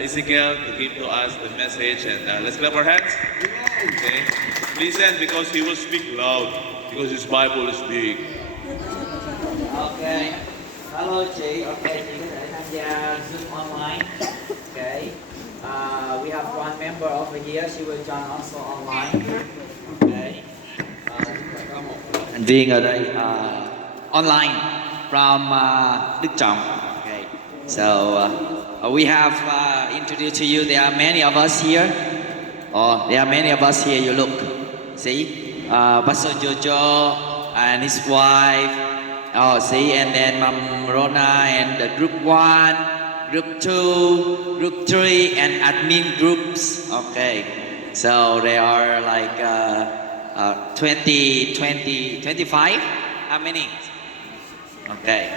Ezekiel to give to us the message. And let's clap our hands. Okay. Listen, because he will speak loud, because his Bible is big. Ok, hello chị, ok chị có thể tham gia Zoom online. Okay, we have one member over here, she will join also online. Okay, có một thành viên ở đây online from Đức Trọng. Okay, so we have introduced to you. There are many of us here. Oh, there are many of us here. You look, see, Pastor Jojo and his wife. Oh, see, and then Mom Rona and the group 1, group 2, group 3, and admin groups. Okay, so they are like 25. How many? Okay,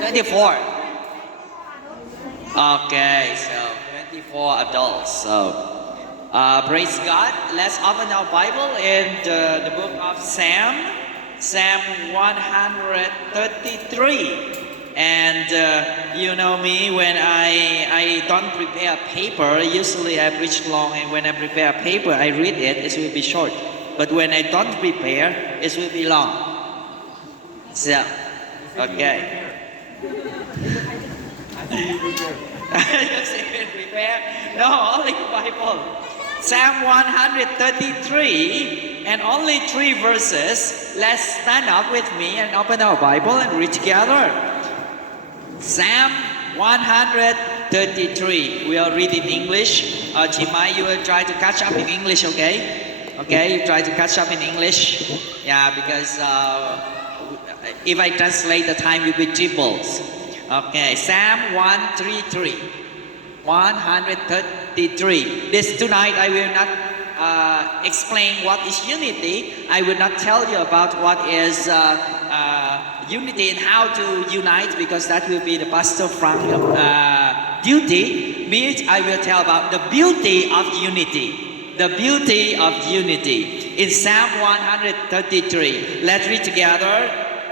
24. Okay, so 24 adults. So praise God. Let's open our Bible in the book of Psalm 133. And you know me, when I don't prepare a paper, usually I preach long, and when I prepare a paper, I read it, it will be short. But when I don't prepare, it will be long. So, okay. You see me prepare? No, only Bible. Psalm 133 and only 3 verses. Let's stand up with me and open our Bible and read together. Psalm 133. We will read in English. Chimai, you will try to catch up in English, okay? Okay, you try to catch up in English. Yeah, because if I translate, the time will be triples. Okay, Psalm 133. 133. This tonight I will not explain what is unity. I will not tell you about what is unity and how to unite, because that will be the Pastor Frank duty. Me, I will tell about the beauty of unity. The beauty of unity. In Psalm 133. Let's read together.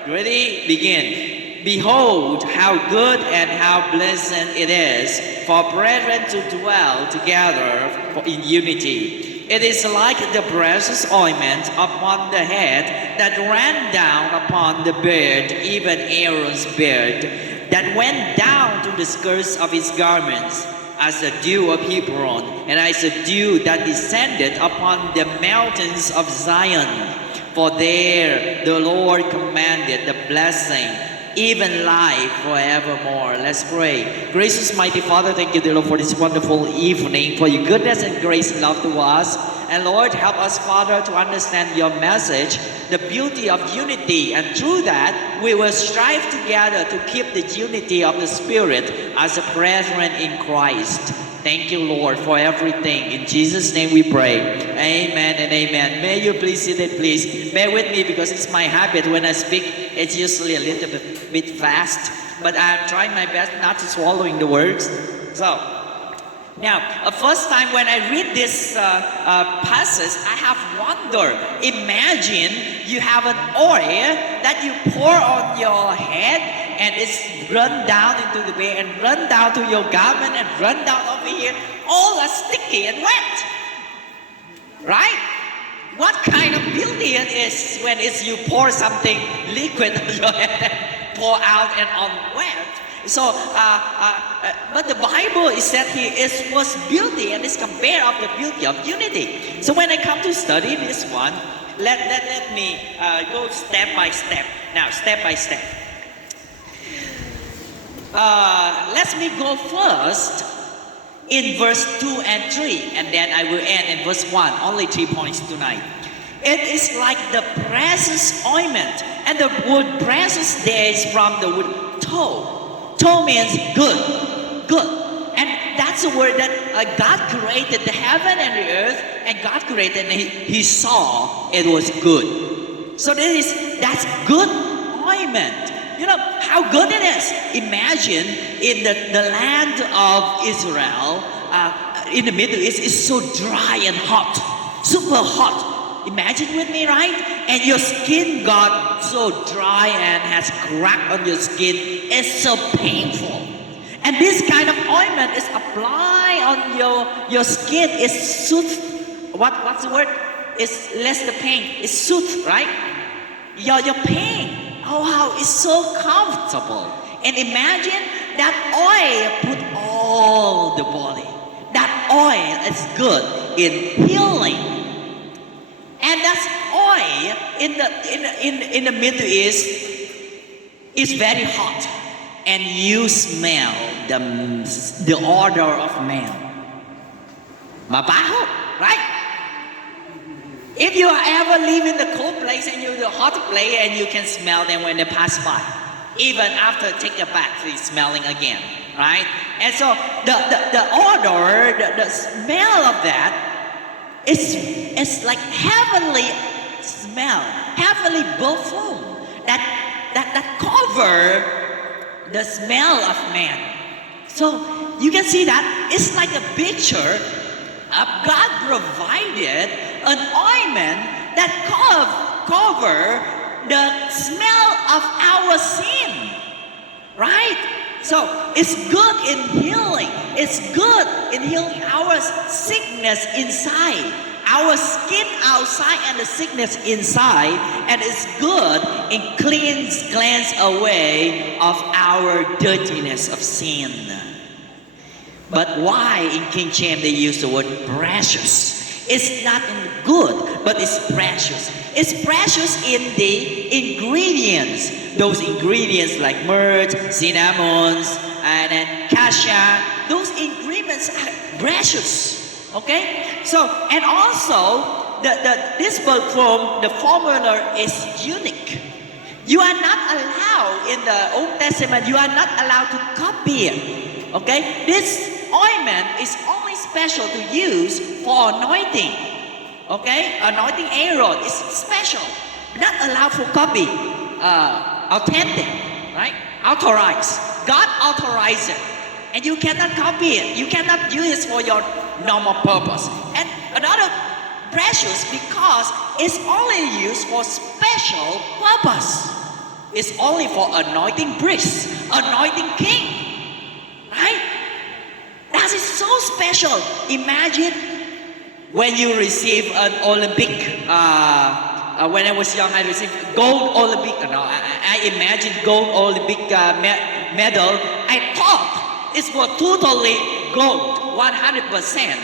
Ready? Begin. Behold, how good and how pleasant it is for brethren to dwell together in unity. It is like the precious ointment upon the head that ran down upon the beard, even Aaron's beard, that went down to the skirts of his garments, as the dew of Hebron, and as the dew that descended upon the mountains of Zion. For there the Lord commanded the blessing, even life forevermore. Let's pray. Gracious mighty Father, thank you, dear Lord, for this wonderful evening, for your goodness and grace and love to us. And Lord, help us, Father, to understand your message, the beauty of unity. And through that, we will strive together to keep the unity of the Spirit as a brethren in Christ. Thank you, Lord, for everything. In Jesus' name we pray. Amen and amen. May you please sit it, please. Bear with me, because it's my habit when I speak. It's usually a little bit fast. But I'm trying my best not to swallowing the words. So, now, first time when I read this passage, I have wondered. Imagine you have an oil that you pour on your head, and it's run down into the bay and run down to your garment and run down over here, all are sticky and wet. Right? What kind of beauty it is when it's you pour something liquid on your head and pour out and on wet. So, but the Bible is said here was beauty, and it's compared of the beauty of unity. So when I come to study this one, let me go step by step. Now, step by step. Let me go first in verse 2 and 3, and then I will end in verse 1. Only 3 points tonight. It is like the precious ointment, and the word precious there is from the word tow. Tow means good, good. And that's a word that God created the heaven and the earth, and God created, and He saw it was good. So that's good ointment. You know how good it is. Imagine in the land of Israel, in the Middle East, it's so dry and hot, super hot. Imagine with me, right? And your skin got so dry and has crack on your skin. It's so painful. And this kind of ointment is applied on your skin, it soothes. What's the word? It's less the pain. It soothes, right? Your pain. Oh, how it's so comfortable. And imagine that oil put all the body. That oil is good in healing. And that's oil in the Middle East is very hot, and you smell the odor of man. Mabaho, right? If you ever live in the cold place and you're the hot place and you can smell them when they pass by, even after take a bath, it's smelling again, right? And so the odor, the smell of that is like heavenly smell, heavenly perfume that cover the smell of man. So you can see that it's like a picture of God provided an ointment that cover the smell of our sin, right? So it's good in healing. It's good in healing our sickness inside, our skin outside and the sickness inside, and it's good in cleanse away of our dirtiness of sin. But why in King James they use the word precious? It's not good, but it's precious. It's precious in the ingredients. Those ingredients like myrrh, cinnamons, and then cassia. Those ingredients are precious. Okay? So, and also, this perfume, the formula is unique. You are not allowed in the Old Testament, you are not allowed to copy it. Okay? This ointment is only special to use for anointing. Okay? Anointing Aaron is special. Not allowed for copy. Authentic. Right? Authorized. God authorized it. And you cannot copy it. You cannot use it for your normal purpose. And another precious because it's only used for special purpose. It's only for anointing priests, anointing king. Right? That is so special. Imagine when you receive an Olympic. When I was young, I received gold Olympic. I imagine gold Olympic medal. I thought it was totally gold, 100%.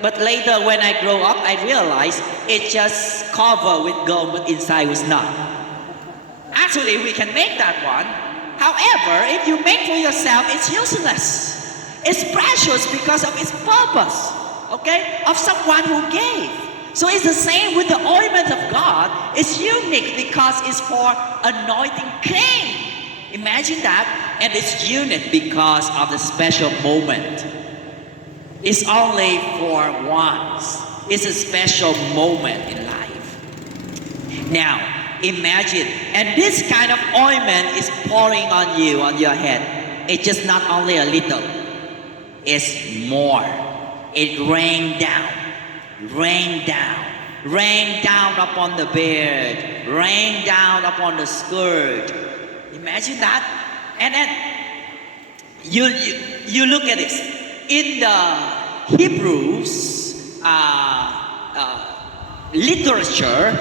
But later, when I grow up, I realized it just covered with gold, but inside was not. Actually, we can make that one. However, if you make for yourself, it's useless. It's precious because of its purpose, okay? Of someone who gave. So it's the same with the ointment of God. It's unique because it's for anointing king. Imagine that. And it's unique because of the special moment. It's only for once. It's a special moment in life. Now, imagine, and this kind of ointment is pouring on you, on your head. It's just not only a little. It's more. It rained down upon the beard, rained down upon the skirt. Imagine that. And then you look at this. In the Hebrews literature,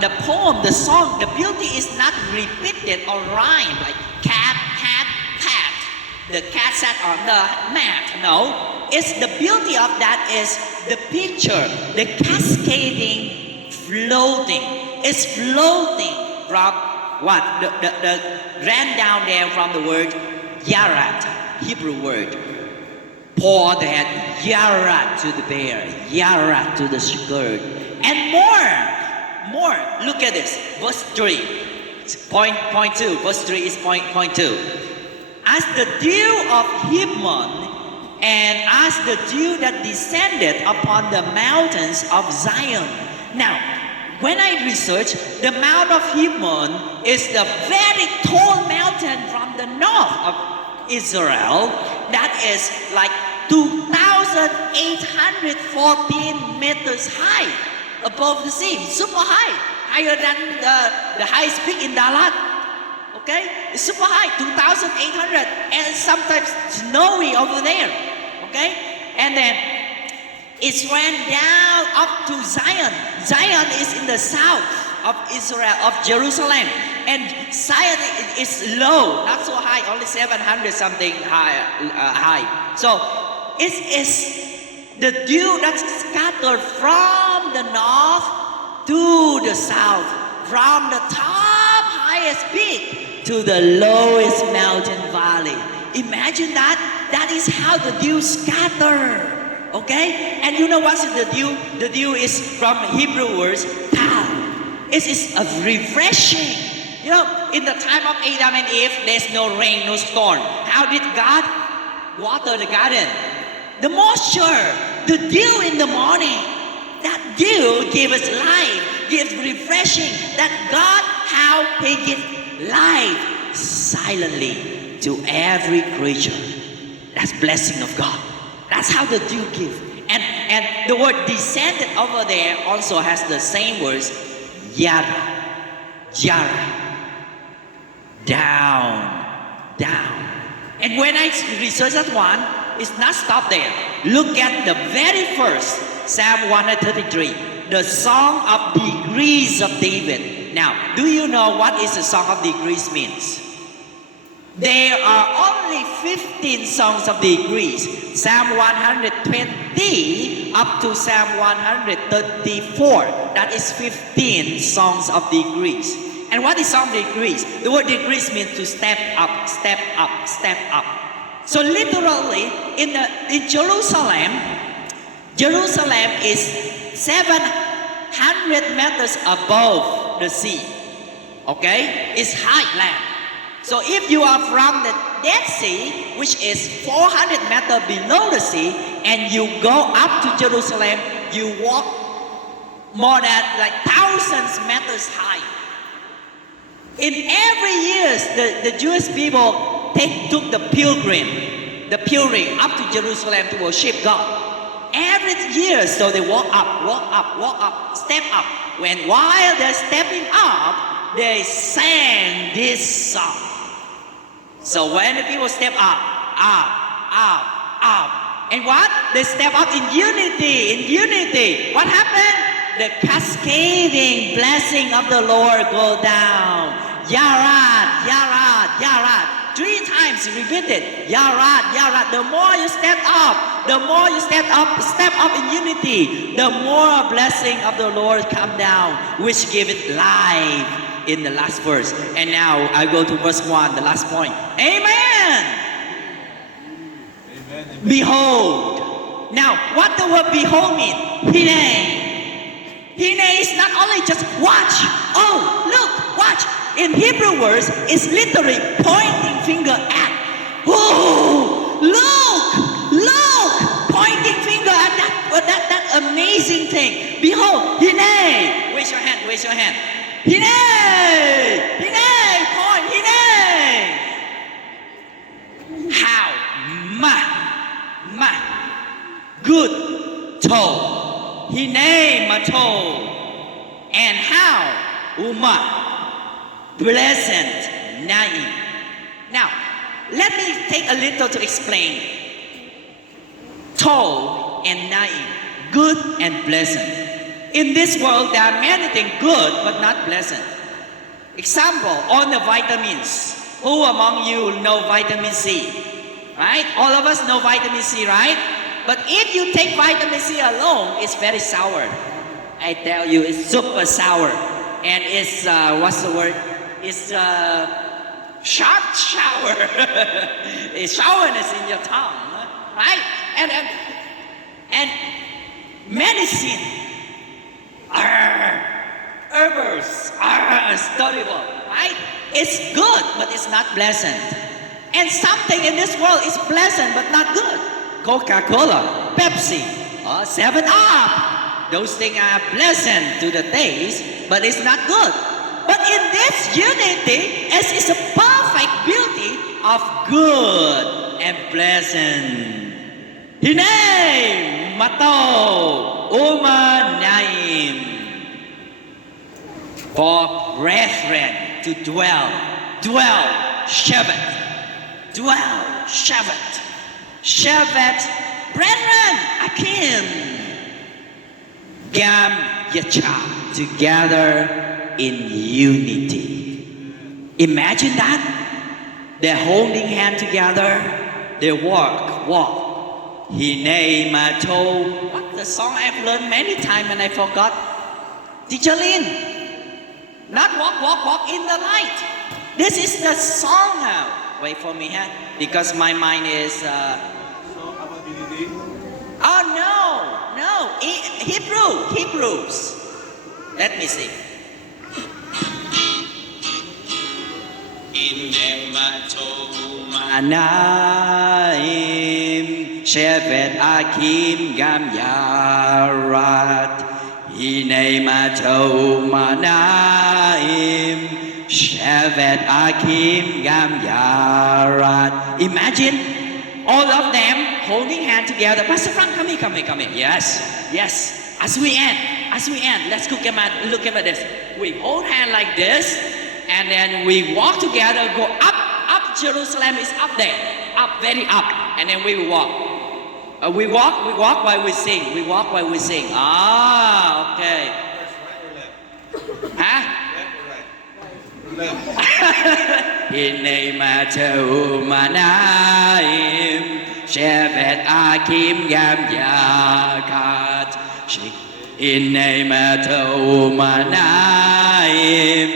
the poem, the song, the beauty is not repeated or rhymed like cat, cat, cat. The cat sat on the mat. No, it's the beauty of that is the picture, the cascading, floating. It's floating from what? The ran down there from the word yarat, Hebrew word. Pour that yarat to the bear, yarat to the skirt, and more. Look at this, verse 3. Point 2. Verse 3 is point 2. As the dew of Hermon, and as the dew that descended upon the mountains of Zion. Now, when I researched, the Mount of Hermon is the very tall mountain from the north of Israel that is like 2,814 meters high above the sea, super high, higher than the highest peak in Dalat. Okay, it's super high, 2,800, and sometimes snowy over there. Okay, and then it ran down up to Zion. Zion is in the south of Israel, of Jerusalem, and Zion is low, not so high, only 700 something high. So it is the dew that's scattered from the north to the south, from the top highest peak to the lowest mountain valley. Imagine that. That is how the dew scatter. Okay? And you know what's the dew? The dew is from Hebrew words, tal. It is a refreshing. You know, in the time of Adam and Eve, there's no rain, no storm. How did God water the garden? The moisture, the dew in the morning. That dew gives us life, gives refreshing. That God, how He gives life silently to every creature. That's blessing of God. That's how the dew gives. And the word descended over there also has the same words, yara, yara, down, down. And when I research that one, it's not stopped there. Look at the very first, Psalm 133, the Song of Degrees of David. Now, do you know what is the Song of Degrees means? There are only 15 songs of degrees. Psalm 120 up to Psalm 134. That is 15 songs of degrees. And what is song of degrees? The word degrees means to step up, step up, step up. So literally, in Jerusalem, Jerusalem is 700 meters above the sea. Okay? It's high land. So if you are from the Dead Sea, which is 400 meters below the sea, and you go up to Jerusalem, you walk more than like thousands meters high. In every year, the Jewish people took the pilgrim up to Jerusalem to worship God. Every year, so they walk up, step up. While they're stepping up, they sang this song. So when the people step up, and what? They step up in unity. What happened? The cascading blessing of the Lord go down. Yarad, yarad, yarad. 3 times repeated. Yarad, yarad. The more you step up step up in unity, the more blessing of the Lord come down, which give it life in the last verse. And now I go to verse 1, the last point. Amen. Amen. Behold. Now, what the word behold mean? Hine. Hine is not only just watch. Oh, look, watch. In Hebrew words, it's literally pointing finger at. Oh, look, pointing finger at that amazing thing. Behold, Hine. Raise your hand. Hine, point, Hine. How? Ma. Good. To. Hine, mato. And how? Uma. Pleasant. Naim. Now, let me take a little to explain. To and naim. Good and pleasant. In this world, there are many things good but not pleasant. Example, on the vitamins. Who among you know vitamin C? Right? All of us know vitamin C, right? But if you take vitamin C alone, it's very sour. I tell you, it's super sour. And it's, what's the word? It's sharp shower. It's sourness in your tongue. Right? And medicine. Herbs are terrible, right? It's good, but it's not pleasant. And something in this world is pleasant, but not good. Coca-Cola, Pepsi, 7-Up. Those things are pleasant to the taste, but it's not good. But in this unity, as is a perfect beauty of good and pleasant. Hine, mato, uma, naim. For brethren to dwell dwell, Shevet, dwell, Shevet, Shevet, brethren, Akim, Gam, Yacham, together in unity. Imagine that. They're holding hand together. They walk. Hine Mato. What the song I've learned many times and I forgot. Teacher Lin. Not walk in the light. This is the song now. Wait for me, huh? Because my mind is. So about unity. Oh no. Hebrews. Let me see. Anaim Shevet Akim Gam Yarat Hine Mato Manaim Shevet Akim Gam Yarat. Imagine all of them holding hand together. Pastor Frank, come here. Yes. As we end, let's look at this. We hold hand like this, and then we walk together, go up. Jerusalem is up there, very up, and then we walk. We walk while we sing. Ah, okay. Huh? Left or right? Hine Mato Manaim Shevet Akim Gam Yakat Hine Mato Manaim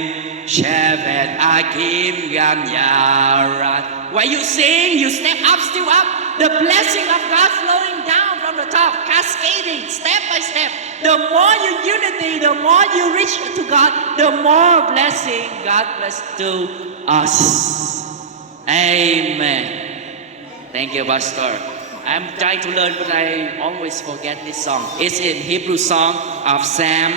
Shevet Akim Gam Yarat. When you sing, you step up, still up. The blessing of God flowing down from the top, cascading step by step. The more you unity, the more you reach to God, the more blessing God bless to us. Amen. Thank you, Pastor. I'm trying to learn, but I always forget this song. It's in Hebrew song of Psalm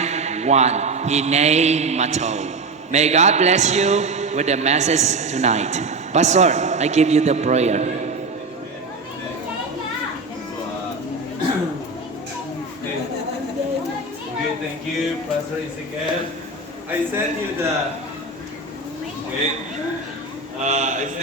1. Hine Mato. May God bless you with the message tonight. Pastor, I give you the prayer. Okay, thank you, Pastor Ezekiel. I sent you the. Okay. I sent